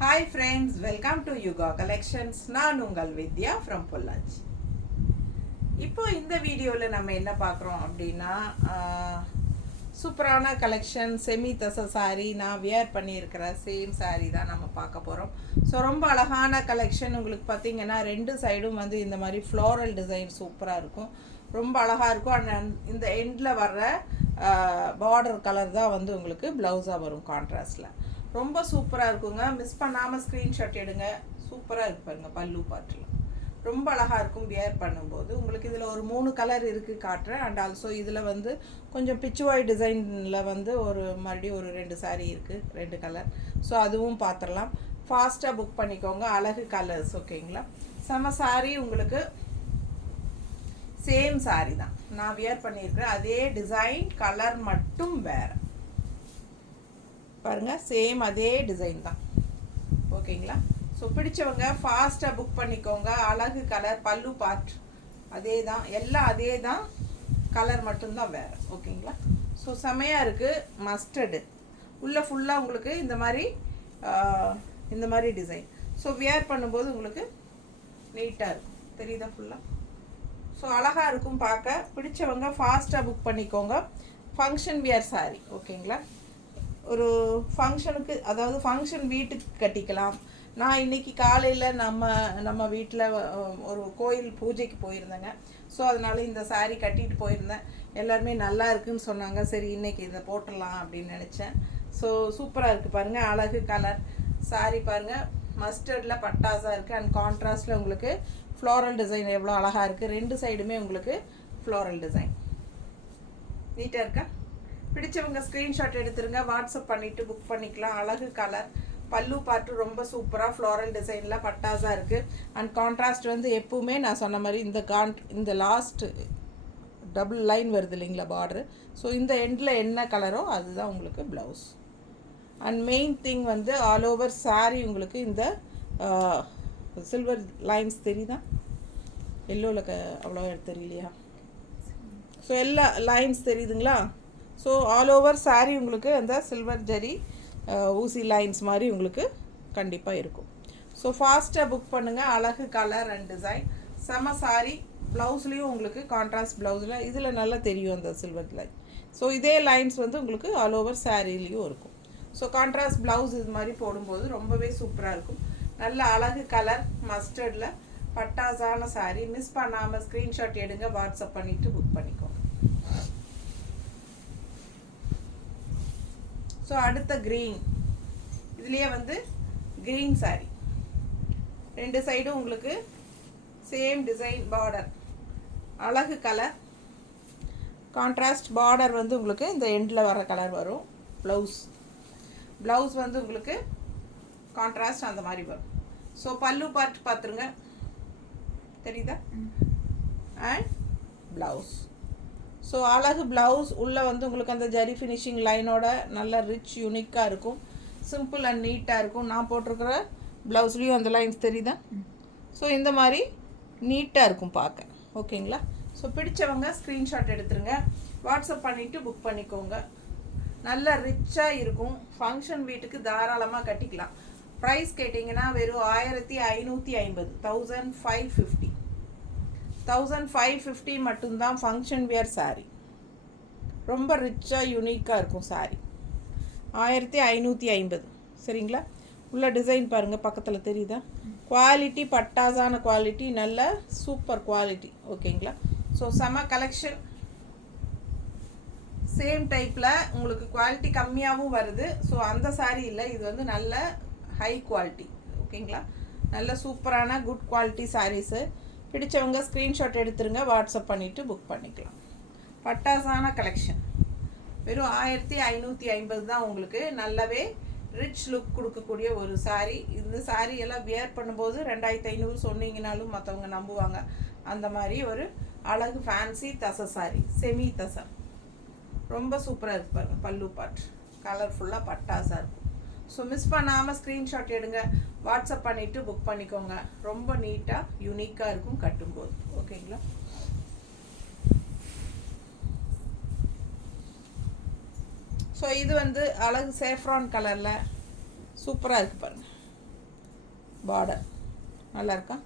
Hi friends, welcome to Yuga Collections. நான் உங்கள் வித்யா from Pollachi. இப்போ இந்த வீடியோவில் நம்ம என்ன பார்க்குறோம் அப்படின்னா சூப்பரான கலெக்ஷன் செமி தச சாரீ நான் வியர் பண்ணியிருக்கிற சேம் சாரீ தான் நம்ம பார்க்க போகிறோம். ஸோ ரொம்ப அழகான கலெக்ஷன். உங்களுக்கு பார்த்தீங்கன்னா ரெண்டு சைடும் வந்து இந்த மாதிரி ஃப்ளோரல் டிசைன் சூப்பராக இருக்கும், ரொம்ப அழகாக இருக்கும். அண்ட் இந்த எண்டில் வர்ற பார்டர் கலர் தான் வந்து உங்களுக்கு ப்ளவுஸாக வரும் கான்ட்ராஸ்டில். ரொம்ப சூப்பராக இருக்குங்க. மிஸ் பண்ணாமல் ஸ்க்ரீன்ஷாட் எடுங்க. சூப்பராக இருப்பாருங்க. பல்லு பாட்டில் ரொம்ப அழகாக இருக்கும் வியர் பண்ணும்போது. உங்களுக்கு இதில் ஒரு 3 கலர் இருக்குது காட்டுறேன். அண்ட் ஆல்சோ இதில் வந்து கொஞ்சம் பிச்சுவாய் டிசைனில் வந்து மறுபடியும் ஒரு 2 சாரீ இருக்குது, 2 கலர். ஸோ அதுவும் பார்த்துடலாம். ஃபாஸ்ட்டாக புக் பண்ணிக்கோங்க. அழகு கலர்ஸ். ஓகேங்களா? செம சாரீ. உங்களுக்கு சேம் சாரீ தான் நான் வியர் பண்ணியிருக்கிறேன். அதே டிசைன், கலர் மட்டும் வேறு. பாருங்கள், சேம் அதே டிசைன் தான். ஓகேங்களா? ஸோ பிடிச்சவங்க ஃபாஸ்ட்டாக புக் பண்ணிக்கோங்க. அழகு கலர், பல்லு பார்ட் அதே தான், எல்லாம் அதே தான், கலர் மட்டும்தான் வேறு. ஓகேங்களா? ஸோ செமையாக இருக்குது. மஸ்டர்டு உள்ளே ஃபுல்லாக உங்களுக்கு இந்த மாதிரி டிசைன். ஸோ வியர் பண்ணும்போது உங்களுக்கு நீட்டாக இருக்கும். தெரியுதா ஃபுல்லாக? ஸோ அழகாக இருக்கும் பார்க்க. பிடிச்சவங்க ஃபாஸ்ட்டாக புக் பண்ணிக்கோங்க. Function wear sari. ஓகேங்களா? ஒரு ஃபங்க்ஷனுக்கு, அதாவது ஃபங்க்ஷன் வீட்டுக்கு கட்டிக்கலாம். நான் இன்றைக்கி காலையில் நம்ம வீட்டில் ஒரு கோயில் பூஜைக்கு போயிருந்தேங்க. ஸோ அதனால் இந்த சாரீ கட்டிட்டு போயிருந்தேன். எல்லாருமே நல்லா இருக்குன்னு சொன்னாங்க. சரி இன்றைக்கி இதை போட்டுடலாம் அப்படின்னு நினச்சேன். ஸோ சூப்பராக இருக்குது பாருங்கள். அழகு கலர் சாரீ பாருங்கள். மஸ்டர்டில் பட்டாஸாக இருக்குது. அண்ட் கான்ட்ராஸ்டில் உங்களுக்கு ஃப்ளோரல் டிசைன் எவ்வளோ அழகாக இருக்குது. 2 சைடுமே உங்களுக்கு ஃப்ளோரல் டிசைன். நீட்டாக இருக்கா? பிடிச்சவங்க ஸ்க்ரீன்ஷாட் எடுத்துருங்க. வாட்ஸ்அப் பண்ணிவிட்டு புக் பண்ணிக்கலாம். அழகு கலர், பல்லு பாட்டு ரொம்ப சூப்பராக ஃப்ளோரல் டிசைனில் பட்டாஸாக இருக்குது. அண்ட் கான்ட்ராஸ்ட் வந்து எப்பவுமே நான் சொன்ன மாதிரி இந்த லாஸ்ட் டபுள் லைன் வருது இல்லைங்களா பார்டரு. ஸோ இந்த எண்டில் என்ன கலரோ அதுதான் உங்களுக்கு ப்ளவுஸ். அண்ட் மெயின் திங் வந்து ஆல் ஓவர் சாரீ உங்களுக்கு இந்த சில்வர் லைன்ஸ் தெரியுதா? எல்லோவில் அவ்வளோ தெரியலையா? ஸோ எல்லா லைன்ஸ் தெரியுதுங்களா? ஸோ ஆல் ஓவர் சாரீ உங்களுக்கு அந்த சில்வர் ஜரி ஊசி லைன்ஸ் மாதிரி உங்களுக்கு கண்டிப்பாக இருக்கும். ஸோ ஃபாஸ்ட்டாக புக் பண்ணுங்கள். அழகு கலர் அண்ட் டிசைன், செம சாரீ. ப்ளவுஸ்லேயும் உங்களுக்கு கான்ட்ராஸ்ட் ப்ளவுஸில் இதில் நல்லா தெரியும் அந்த சில்வர் லைன். ஸோ இதே லைன்ஸ் வந்து உங்களுக்கு ஆல் ஓவர் சாரீலேயும் இருக்கும். ஸோ கான்ட்ராஸ்ட் ப்ளவுஸ் இது மாதிரி போடும்போது ரொம்பவே சூப்பராக இருக்கும். நல்ல அழகு கலர், மஸ்டர்டில் பட்டாசான சாரீ. மிஸ் பண்ணாமல் ஸ்க்ரீன்ஷாட் எடுங்க. வாட்ஸ்அப் பண்ணிவிட்டு புக் பண்ணிக்கோங்க. ஸோ அடுத்த க்ரீன். இதுலேயே வந்து க்ரீன் சாரீ. 2 சைடும் உங்களுக்கு சேம் டிசைன் பார்டர். அழகு கலர், கான்ட்ராஸ்ட் பார்டர் வந்து உங்களுக்கு இந்த எண்டில் வர கலர் வரும். ப்ளவுஸ் வந்து உங்களுக்கு கான்ட்ராஸ்ட் அந்த மாதிரி வரும். ஸோ பல்லு பார்ட் பார்த்துருங்க. தெரியுதா? And blouse. ஸோ அழகு ப்ளவுஸ். உள்ளே வந்து உங்களுக்கு அந்த ஜரி ஃபினிஷிங் லைனோட நல்ல ரிச் யூனிக்காக இருக்கும். சிம்பிள் அண்ட் நீட்டாக இருக்கும். நான் போட்டிருக்கிற ப்ளவுஸ்லேயும் அந்த லைன்ஸ் தெரியுதா? ஸோ இந்த மாதிரி நீட்டாக இருக்கும் பார்க்க. ஓகேங்களா? ஸோ பிடிச்சவங்க ஸ்க்ரீன்ஷாட் எடுத்துருங்க. வாட்ஸ்அப் பண்ணிவிட்டு புக் பண்ணிக்கோங்க. நல்ல ரிச்சாக இருக்கும். ஃபங்க்ஷன் வீட்டுக்கு தாராளமாக கட்டிக்கலாம். ப்ரைஸ் கேட்டிங்கன்னா வெறும் 1550, 1550 1550 மட்டும்தான் ஃபங்க்ஷன் வியர் சாரீ. ரொம்ப ரிச்சாக யூனிக்காக இருக்கும் சாரீ. 1550. சரிங்களா? உள்ள டிசைன் பாருங்கள், பக்கத்தில் தெரியுதா? குவாலிட்டி பட்டாசான குவாலிட்டி, நல்ல சூப்பர் குவாலிட்டி. ஓகேங்களா? ஸோ செம கலெக்ஷன். சேம் டைப்பில் உங்களுக்கு குவாலிட்டி கம்மியாகவும் வருது. ஸோ அந்த சாரீ இல்லை, இது வந்து நல்ல ஹை குவாலிட்டி. ஓகேங்களா? நல்ல சூப்பரான குட் குவாலிட்டி சாரீஸு. பிடிச்சவங்க ஸ்க்ரீன்ஷாட் எடுத்துருங்க. வாட்ஸ்அப் பண்ணிவிட்டு புக் பண்ணிக்கலாம். பட்டாசான கலெக்ஷன். வெறும் 1550 தான். உங்களுக்கு நல்லாவே ரிச் லுக் கொடுக்கக்கூடிய ஒரு சாரீ. இந்த சாரீ எல்லாம் வியர் பண்ணும்போது 2500 சொன்னீங்கனாலும் மற்றவங்க நம்புவாங்க. அந்த மாதிரி ஒரு அழகு ஃபேன்சி தசை சாரீ, செமி தசை. ரொம்ப சூப்பராக இருக்கு பாருங்கள். பல்லு பாட் கலர்ஃபுல்லாக பட்டாசாக இருக்கும். ஸோ மிஸ் பண்ணாமல் ஸ்க்ரீன்ஷாட் எடுங்க. வாட்ஸ்அப் பண்ணிவிட்டு புக் பண்ணிக்கோங்க. ரொம்ப நீட்டாக யூனிக்காக இருக்கும் கட்டும்போது. ஓகேங்களா? ஸோ இது வந்து அழகு சேஃப்ரான் கலரில் சூப்பராக இருக்குது பாருங்கள். பார்டர் நல்லா இருக்கா?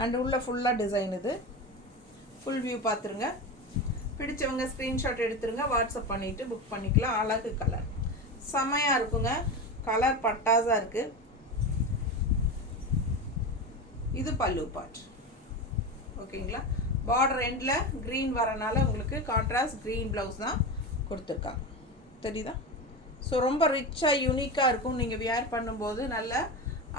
அண்ட் உள்ள ஃபுல்லாக டிசைன். இது ஃபுல் வியூ பார்த்துருங்க. பிடிச்சவங்க ஸ்க்ரீன்ஷாட் எடுத்துருங்க, வாட்ஸ்அப் பண்ணிவிட்டு புக் பண்ணிக்கலாம். அழகு கலர் செமையாக இருக்குங்க. கலர் பட்டாஸாக இருக்குது. இது பல்லு பார்ட். ஓகேங்களா? பார்டர் எண்டில் க்ரீன் வரனால உங்களுக்கு கான்ட்ராஸ்ட் க்ரீன் ப்ளவுஸ் தான் கொடுத்துருக்காங்க. தெரியுதா? ஸோ ரொம்ப ரிச்சாக யூனிக்காக இருக்கும். நீங்கள் வியர் பண்ணும்போது நல்ல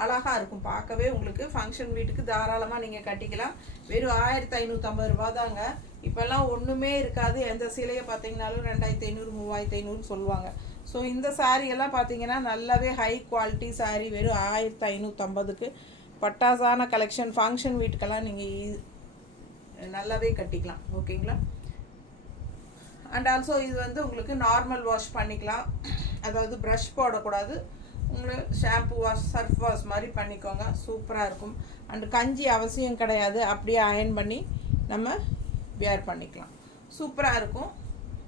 அழகாக இருக்கும். பார்க்கவே உங்களுக்கு ஃபங்க்ஷன் வீட்டுக்கு தாராளமாக நீங்கள் கட்டிக்கலாம். வெறும் 1550 ரூபா தாங்க. இப்போல்லாம் ஒன்றுமே இருக்காது. எந்த சிலையை பார்த்தீங்கன்னாலும் 2500 3500 சொல்லுவாங்க. ஸோ இந்த சாரியெல்லாம் பார்த்தீங்கன்னா நல்லாவே ஹை குவாலிட்டி சாரீ. வெறும் 1550க்கு பட்டாசான கலெக்ஷன். ஃபங்க்ஷன் வீட்டுக்கெல்லாம் நீங்கள் நல்லாவே கட்டிக்கலாம். ஓகேங்களா? அண்ட் ஆல்சோ இது வந்து உங்களுக்கு நார்மல் வாஷ் பண்ணிக்கலாம். அதாவது ப்ரஷ் போடக்கூடாது. உங்களுக்கு ஷாம்பு வாஷ், சர்ஃப் வாஷ் மாதிரி பண்ணிக்கோங்க. சூப்பராக இருக்கும். அண்டு கஞ்சி அவசியம் கிடையாது. அப்படியே அயன் பண்ணி நம்ம வியர் பண்ணிக்கலாம். சூப்பராக இருக்கும்.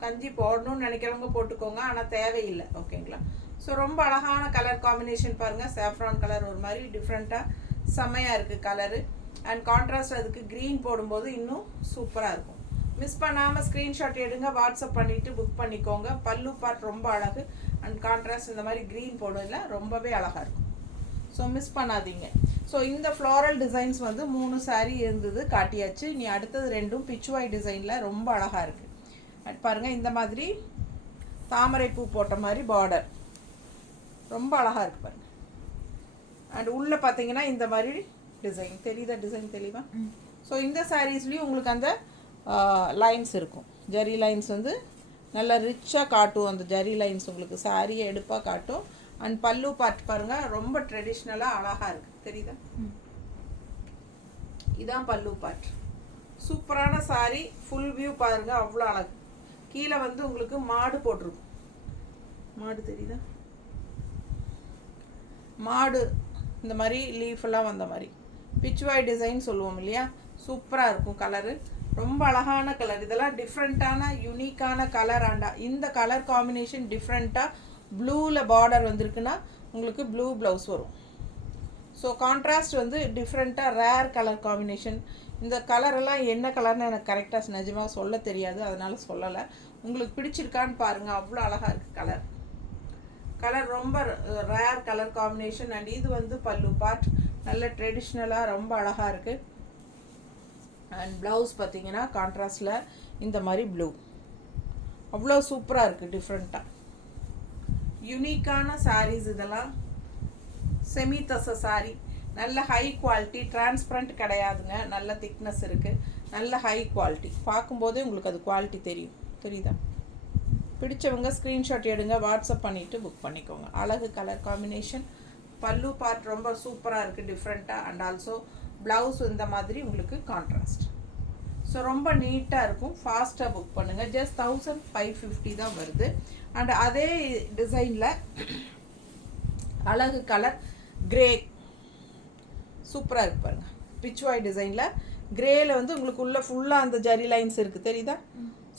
கஞ்சி போடணும்னு நினைக்கிறவங்க போட்டுக்கோங்க, ஆனால் தேவையில்லை. ஓகேங்களா? ஸோ ரொம்ப அழகான கலர் காம்பினேஷன் பாருங்கள். சாஃப்ரான் கலர் ஒரு மாதிரி டிஃப்ரெண்ட்டாக செம்மையாக இருக்குது கலரு. அண்ட் கான்ட்ராஸ்ட் அதுக்கு க்ரீன் போடும்போது இன்னும் சூப்பராக இருக்கும். மிஸ் பண்ணாமல் ஸ்க்ரீன்ஷாட் எடுங்க, வாட்ஸ்அப் பண்ணிவிட்டு புக் பண்ணிக்கோங்க. பல்லு பார்ட் ரொம்ப அழகு. அண்ட் கான்ட்ராஸ்ட் இந்த மாதிரி க்ரீன் போடல ரொம்பவே அழகாக இருக்கும். ஸோ மிஸ் பண்ணாதீங்க. ஸோ இந்த ஃப்ளாரல் டிசைன்ஸ் வந்து 3 சாரீ இருந்தது, காட்டியாச்சு. இனி அடுத்தது 2ம் பிச்சுவாய் டிசைனில் ரொம்ப அழகாக இருக்குது. பாருங்கள், இந்த மாதிரி தாமரை பூ போட்ட மாதிரி பார்டர் ரொம்ப அழகாக இருக்குது பாருங்கள். அண்ட் உள்ளே பார்த்தீங்கன்னா இந்த மாதிரி டிசைன் தெரியுதா? டிசைன் தெளிவா? ஸோ இந்த சாரீஸ்லேயும் உங்களுக்கு அந்த லைன்ஸ் இருக்கும். ஜரி லைன்ஸ் வந்து நல்லா ரிச்சாக காட்டும். அந்த ஜரி லைன்ஸ் உங்களுக்கு சாரியை எடுப்பாக காட்டும். அண்ட் பல்லு பார்ட் பாருங்கள், ரொம்ப ட்ரெடிஷ்னலாக அழகாக இருக்குது. தெரியுதா? இதான் பல்லு பார்ட். சூப்பரான சாரீ. ஃபுல் வியூ பாருங்கள், அவ்வளோ அழகு. கீழே வந்து உங்களுக்கு மாடு போட்டிருக்கும். மாடு தெரியுதா? மாடு இந்த மாதிரி லீஃபெல்லாம் வந்த மாதிரி பிச்சுவாய் டிசைன் சொல்லுவோம் இல்லையா? சூப்பராக இருக்கும். கலரு ரொம்ப அழகான கலர். இதெல்லாம் டிஃப்ரெண்ட்டான யூனிக்கான கலர். ஆண்டா இந்த கலர் காம்பினேஷன் டிஃப்ரெண்ட்டாக ப்ளூவில் பார்டர் வந்திருக்குன்னா உங்களுக்கு ப்ளூ ப்ளவுஸ் வரும். ஸோ கான்ட்ராஸ்ட் வந்து டிஃப்ரெண்ட்டாக ரேர் கலர் காம்பினேஷன். இந்த கலரெல்லாம் என்ன கலர்னு எனக்கு கரெக்டாக நிஜமாக சொல்ல தெரியாது, அதனால் சொல்லலை. உங்களுக்கு பிடிச்சிருக்கான்னு பாருங்கள், அவ்வளோ அழகாக இருக்குது கலர். கலர் ரொம்ப ரேர் கலர் காம்பினேஷன். அண்ட் இது வந்து பல்லு பார்ட் நல்ல ட்ரெடிஷ்னலாக ரொம்ப அழகாக இருக்குது. அண்ட் ப்ளவுஸ் பார்த்தீங்கன்னா கான்ட்ராஸ்டில் இந்த மாதிரி ப்ளூ அவ்வளோ சூப்பராக இருக்குது. டிஃப்ரெண்ட்டாக யூனிக்கான சாரீஸ் இதெல்லாம். செமி தச சாரீ, நல்ல ஹை குவாலிட்டி. டிரான்ஸ்பரண்ட் கிடையாதுங்க, நல்ல திக்னஸ் இருக்குது, நல்ல ஹை குவாலிட்டி. பார்க்கும்போதே உங்களுக்கு அது குவாலிட்டி தெரியும். தெரியுதா? பிடிச்சவங்க ஸ்க்ரீன்ஷாட் எடுங்க, வாட்ஸ்அப் பண்ணிவிட்டு புக் பண்ணிக்கோங்க. அழகு கலர் காம்பினேஷன். பல்லு பார்ட் ரொம்ப சூப்பராக இருக்குது, டிஃப்ரெண்ட்டாக. அண்ட் ஆல்சோ ப்ளவுஸ் இந்த மாதிரி உங்களுக்கு கான்ட்ராஸ்ட். ஸோ ரொம்ப நீட்டாக இருக்கும். ஃபாஸ்ட்டாக புக் பண்ணுங்கள். ஜஸ்ட் 1550 தான் வருது. அண்ட் அதே டிசைனில் அழகு கலர் கிரே சூப்பராக இருக்கு பாருங்கள். பிச்சுவாய் டிசைனில் கிரேயில் வந்து உங்களுக்கு உள்ள ஃபுல்லாக அந்த ஜரி லைன்ஸ் இருக்குது. தெரியுதா?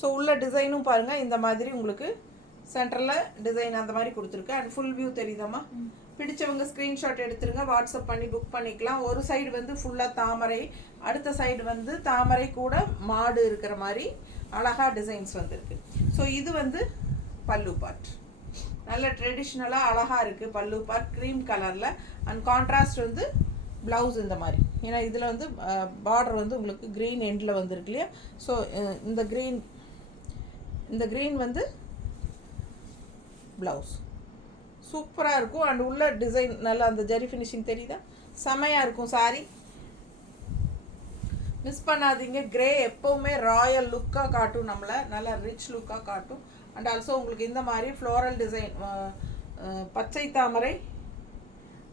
ஸோ உள்ள டிசைனும் பாருங்கள், இந்த மாதிரி உங்களுக்கு சென்டரில் டிசைன் அந்த மாதிரி கொடுத்துருக்கு. அண்ட் ஃபுல் வியூ தெரியுதாம்மா? பிடிச்சவங்க ஸ்க்ரீன்ஷாட் எடுத்துருங்க, வாட்ஸ்அப் பண்ணி புக் பண்ணிக்கலாம். ஒரு சைடு வந்து ஃபுல்லாக தாமரை, அடுத்த சைடு வந்து தாமரை கூட மாடு இருக்கிற மாதிரி அழகாக டிசைன்ஸ் வந்துருக்கு. ஸோ இது வந்து பல்லு பார்ட். நல்ல ட்ரெடிஷ்னலாக அழகாக இருக்குது பல்லு பார்ட், க்ரீம் கலரில். அண்ட் கான்ட்ராஸ்ட் வந்து ப்ளவுஸ் இந்த மாதிரி. ஏன்னா இதில் வந்து பார்டர் வந்து உங்களுக்கு க்ரீன் எண்டில் வந்துருக்கு இல்லையா? ஸோ இந்த க்ரீன் வந்து ப்ளவுஸ் சூப்பராக இருக்கும். அண்ட் உள்ள டிசைன் நல்லா அந்த ஜரி ஃபினிஷிங் தெரியுதா? செமையாக இருக்கும் சாரி. மிஸ் பண்ணாதீங்க. கிரே எப்போவுமே ராயல் லுக்காக காட்டும், நம்மளை நல்லா ரிச் லுக்காக காட்டும். அண்ட் ஆல்சோ உங்களுக்கு இந்த மாதிரி ஃப்ளோரல் டிசைன், பச்சை தாமரை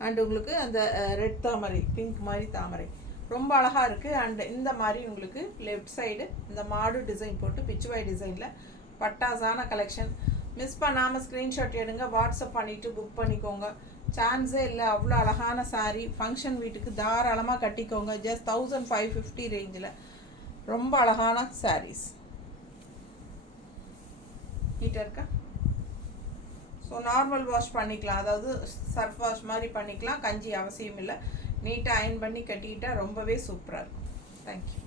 அண்ட் உங்களுக்கு அந்த ரெட் தாமரை, பிங்க் மாதிரி தாமரை ரொம்ப அழகாக இருக்குது. அண்ட் இந்த மாதிரி உங்களுக்கு லெஃப்ட் சைடு இந்த மாடு டிசைன் போட்டு பிச்சுவாய் டிசைனில் பட்டாசான கலெக்ஷன். மிஸ் பண்ணாமல் ஸ்க்ரீன்ஷாட் எடுங்க, வாட்ஸ்அப் பண்ணிவிட்டு புக் பண்ணிக்கோங்க. சான்ஸே இல்லை, அவ்வளோ அழகான சாரீ. ஃபங்க்ஷன் வீட்டுக்கு தாராளமாக கட்டிக்கோங்க. ஜஸ்ட் 1550 ரேஞ்சில் ரொம்ப அழகான சாரீஸ். நீட்டாக இருக்கா? ஸோ நார்மல் வாஷ் பண்ணிக்கலாம், அதாவது சர்ஃப் வாஷ் மாதிரி பண்ணிக்கலாம். கஞ்சி அவசியம் இல்லை. நீட்டாக அயன் பண்ணி கட்டிக்கிட்டால் ரொம்பவே சூப்பராக இருக்கும். தேங்க்யூ.